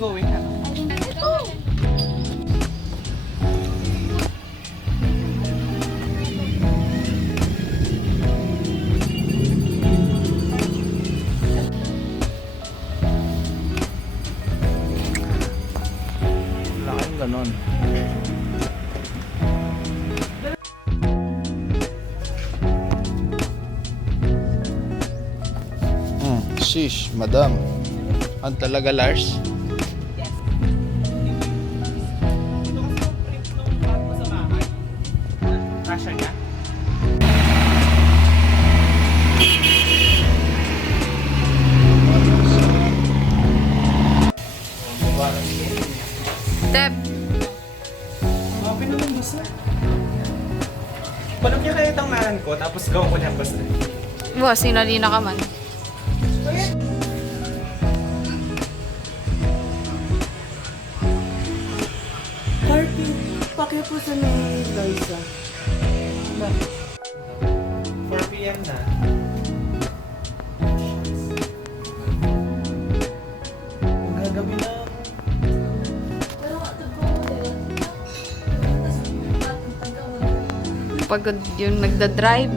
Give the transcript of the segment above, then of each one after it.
going? Laking ganon. Shish, madam. Ang talaga, Lars? Yes. Ito kasi yung print nung bag mo sa bahay. Kasha niya. Tep. Okay naman basta. Paano niya kaya itang naran ko tapos gawin ko niya basta. Wow, sinalina ka man. Harpy, pakya po sa may Liza. 4 PM na. Magagabi na ako. Pagod yung nagda-drive.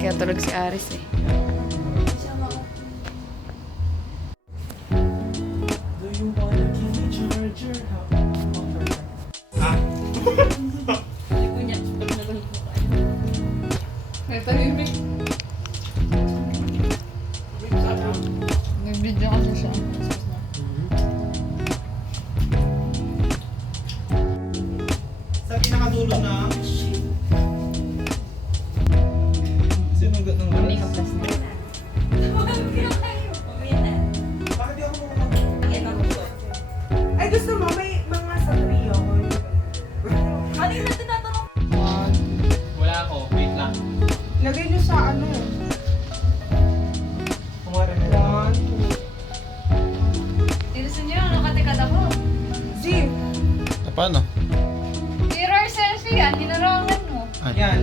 Kaya tulog si Aris eh. Do you wanna give me charger? May video kasi siya. Sa pinakadulo na sinugat ng walis. Bakit di ako Ay, gusto mo, may mga sa trio. Wala ako, wait lang. Lagay nyo sa ano. Kumara na lang. 1, 2. Tinusin niyo, ano katikada mo? Z, Paano? Mirror selfie yan, hinarangan mo. Yan.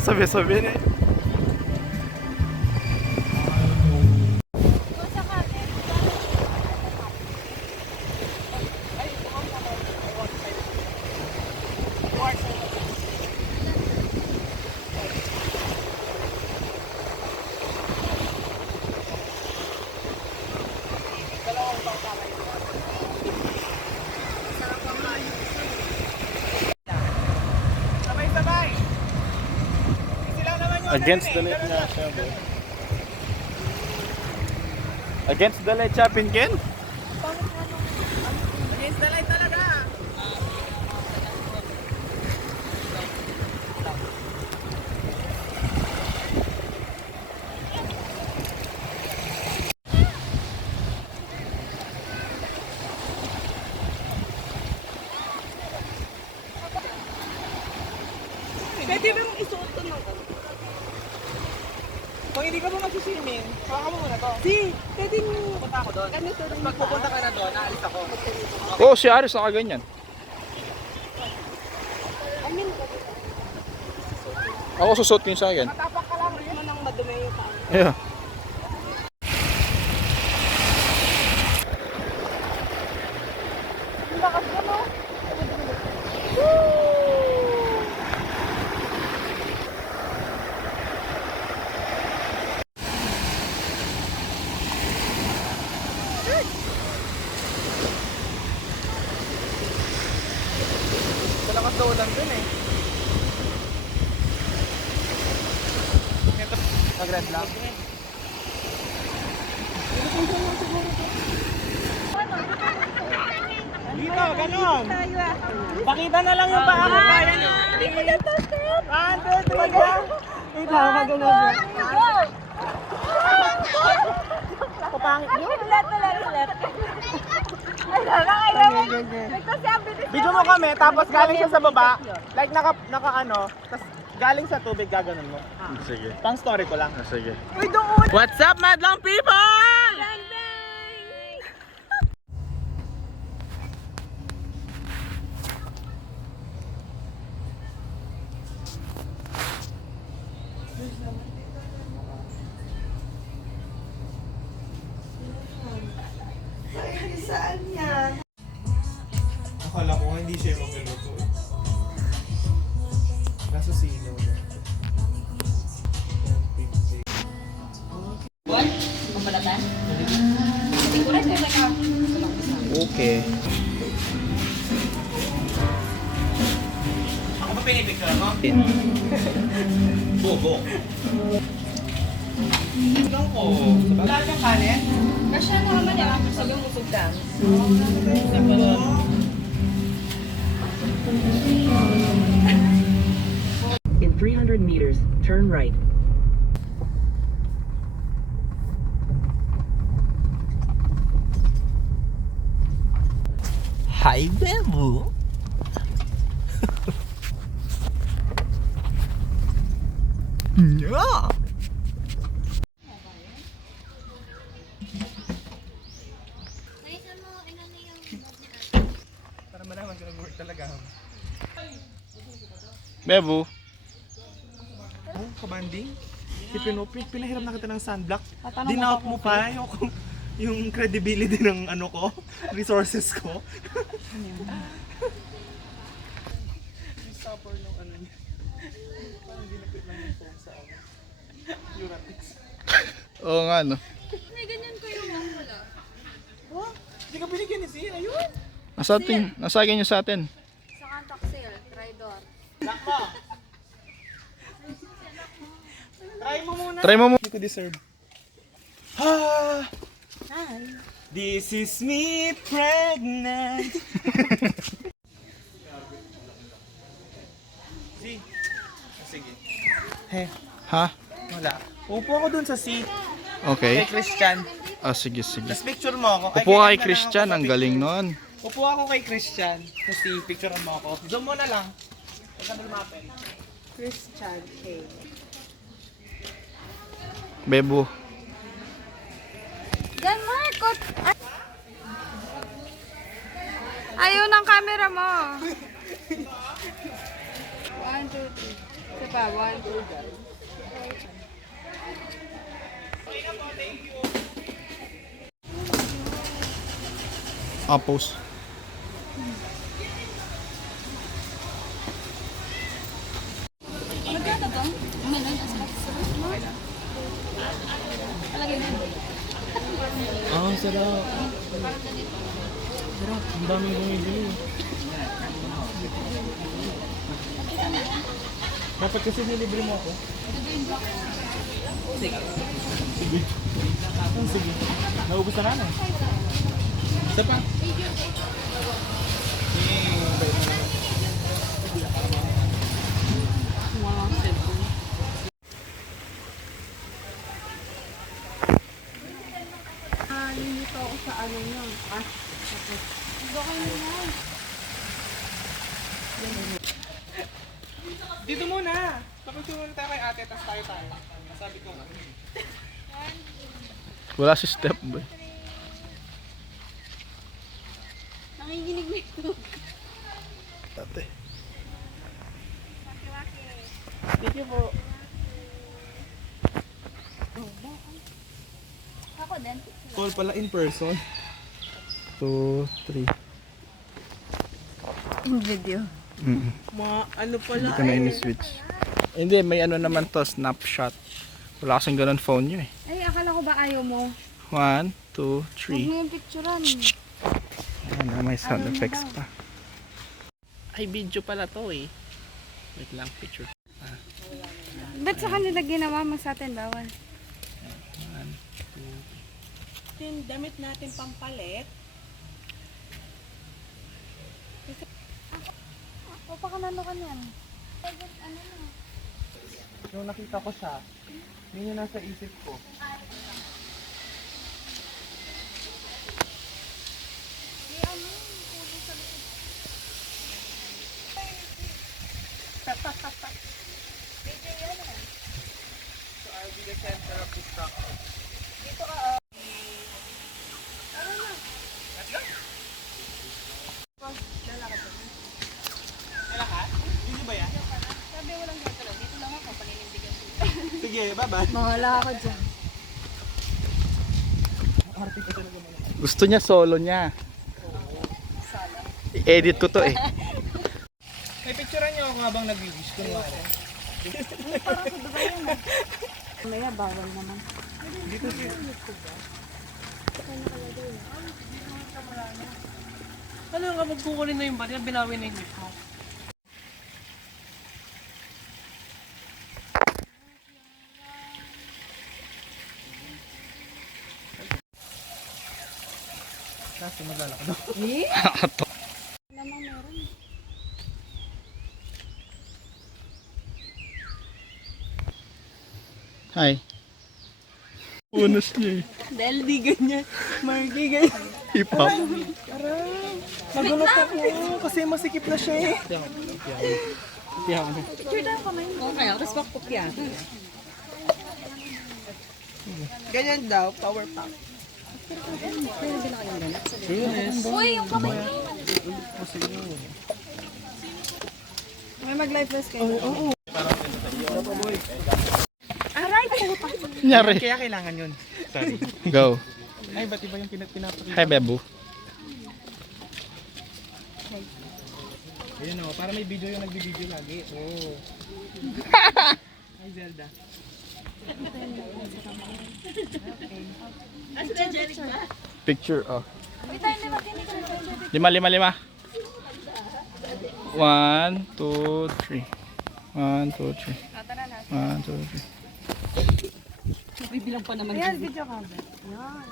Sabi-sabi na eh. Sabay-sabay! Sila naman yung Against the light nga siya, bro. Against the light siya, Pinkin? Against the light talaga! pwede ba mong isuot to ng ano? Kung hindi ka ba mag-swimming, saka mo muna to. Z, pwede mo. Pupunta ako doon. Ganito rin Pag pupunta ka na doon, naalis ako. Oo, si Aris nakaganyan. I mean, Ako susot yung sa akin. matapak ka lang. Huwag mo nang madumi yung paa. Yeah. Ang lakas ka mo. Sa lakas daw ulan dun eh. Nag-red lang. Dito, ganon. Pakita na lang yung paa mo. Kaya nyo. Hindi ko na to, step. 1, 2, 3, go. Wait lang, maganon. Kapangit nyo? Video mo kami, tapos galing siya sa baba. Like naka ano, tapos galing sa tubig, gaganon mo. Sige. Pang story ko lang. Sige. What's up, Madlong people? Saan yan? Akala ko hindi siya magluluto. Nasa sino. Okay. Ako ba pinipicture mo? Bobo. Ikaw ko. Wala kang kanin? Kasya naman yan. Sabi mo sugdan. In 300 meters, turn right. Hi, Bebo. Yeah. Para malaman ka nag-work talaga. Bebo. Oh, kabanding. Pinahiram na kita ng sunblock. Dinout mo pa yung credibility ng ano ko, resources ko. Yung supper ng ano niya. Parang ginapit lang yung phone sa ano. Euratics. Oo nga, no? May ganyan kayo lang wala. Oh, hindi ka binigyan ni Zia. Ayun. Nasa akin yung sa atin. Sa Cantaxil, Tridor. Nakma. Try mo muna. Try mo mo. Hindi ko deserve. Ah! This is me pregnant. Sige. He, Ha? wala. Upo ako dun sa seat kay Okay. Christian. Ah, sige, sige. Tapos picture mo ako. Upo ka kay kailan Christian, na lang ang ako galing sa nun. picture. Upo ako kay Christian. Kasi picture mo ako. Zoom mo na lang. Huwag ka na lumapit. Christian K. Bebo. Yan, Mark! Ayaw ng camera mo. 1, 2, 3. Isa pa, 1, 2, 3. Apples. Magkano to? Ah, sarap. Sarap. Ang daming bumibili. Dapat kasi nilibre mo ako. Sige. Sige. Sige. Naubos na namin. Isa pa. Nandito ako sa ano nyo. Dito muna. Kapag muna tayo kay ate, tas tayo. Sabi ko nga. Wala si step, boy. Nanginginig mo ito. Ate. Thank you po. Ako din. Call pala in person. 2, 3. In video. Ano pala Hindi ko na ini-switch. Hindi, may ano naman to, snapshot. Wala kasing ganun phone nyo eh. Ay, akala ko ba ayaw mo? 1, 2, Huwag 3. mo yung picturean. Ano, may sound effects pa. Ay, video pala to eh. Wait lang, picture. Ba't sa kanila ginawa mo sa atin bawal? Yung damit natin pampalit. O, pakanalo ka niyan. Nung nakita ko siya, yun yung nasa isip ko. the center of destruction. Hindi ba yan? Sabi walang dito lang. Dito lang ako. Paninindigan ko. Sige, bye-bye. Bahala ka dyan. Gusto niya solo niya. I-edit ko to eh. May picturean niyo ako habang nag-wish ko nga. Maya bawal naman. Ano yung kapag kukunin na yung barya, binawin na yung wish mo? Kasi maglalakad ako. Hi. Unos niya eh. Dahil di ganyan. Marky ganyan. Hip hop. Nagulat ako kasi masikip na siya eh. Okay, respect ko yan. Ganyan daw, power pack. Uy, yung kamay mo. May mag-life vest kayo. Oo. Aray, puta. Nyari. Kaya kailangan yun. Sorry. Go. Ay, ba't iba yung pinapakita? Hi, Bebu. Ayun o, para may video yung nagbi-video lagi. Oh. Hi, Zelda. Picture, oh. 5, 5, 5. 1, 2, 3. 1, 2, 3. 1, 2, 3. Bibilang pa naman. Ayan, video ka. Ayan.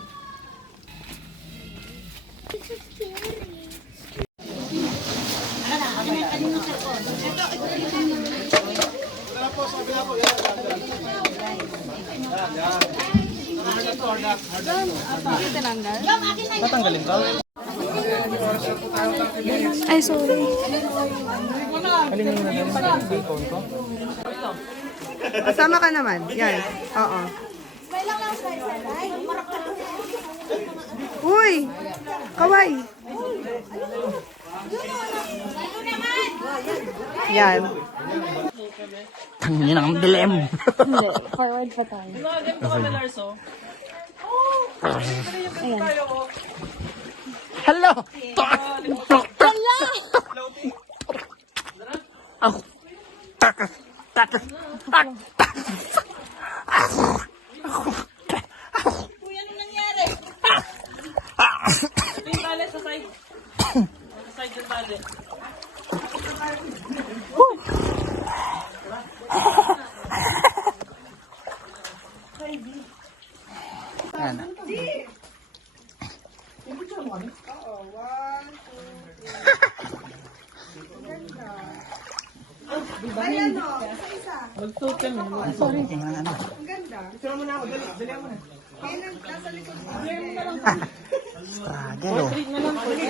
Matanggalin ka? Ay, sorry. Halingin mo na lang yung phone ko. Kasama ka naman. Yan. Oo. Uy! Kaway! Yan. Tangin ang dilim. Hindi. Forward pa tayo. Ganito kami, Larso. Hello! Ito yung tali sa side. Sa side yung tali.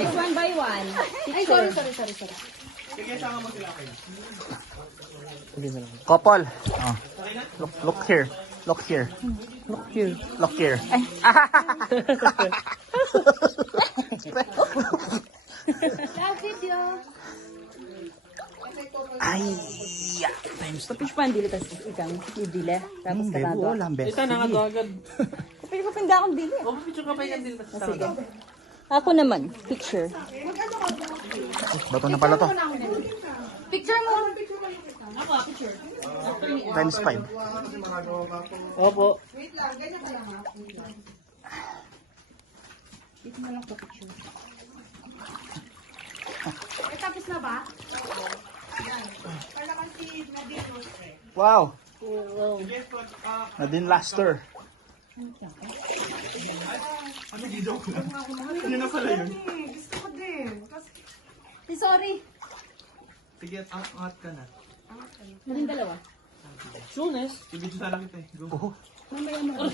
One by one. Ay, sorry. Couple. Oh. Look here. Look here. Look here. Look here. Ay. Tapos pa, hindi litas ikang ibili. Tapos kanado. Walang best. Ito na nga to agad. Kapag ko pinda akong dili. O, picture ka pa yung din. Sige. Ako naman, picture. Bato na pala to. Picture mo. Times 5. Opo. Tapos na ba? Wow. Nadine Laster. Ano na pala yun? Sorry. Sige, angat ka na. Maling dalawa. Soon, Ibig sa lang kita eh. Go. Mamaya mo.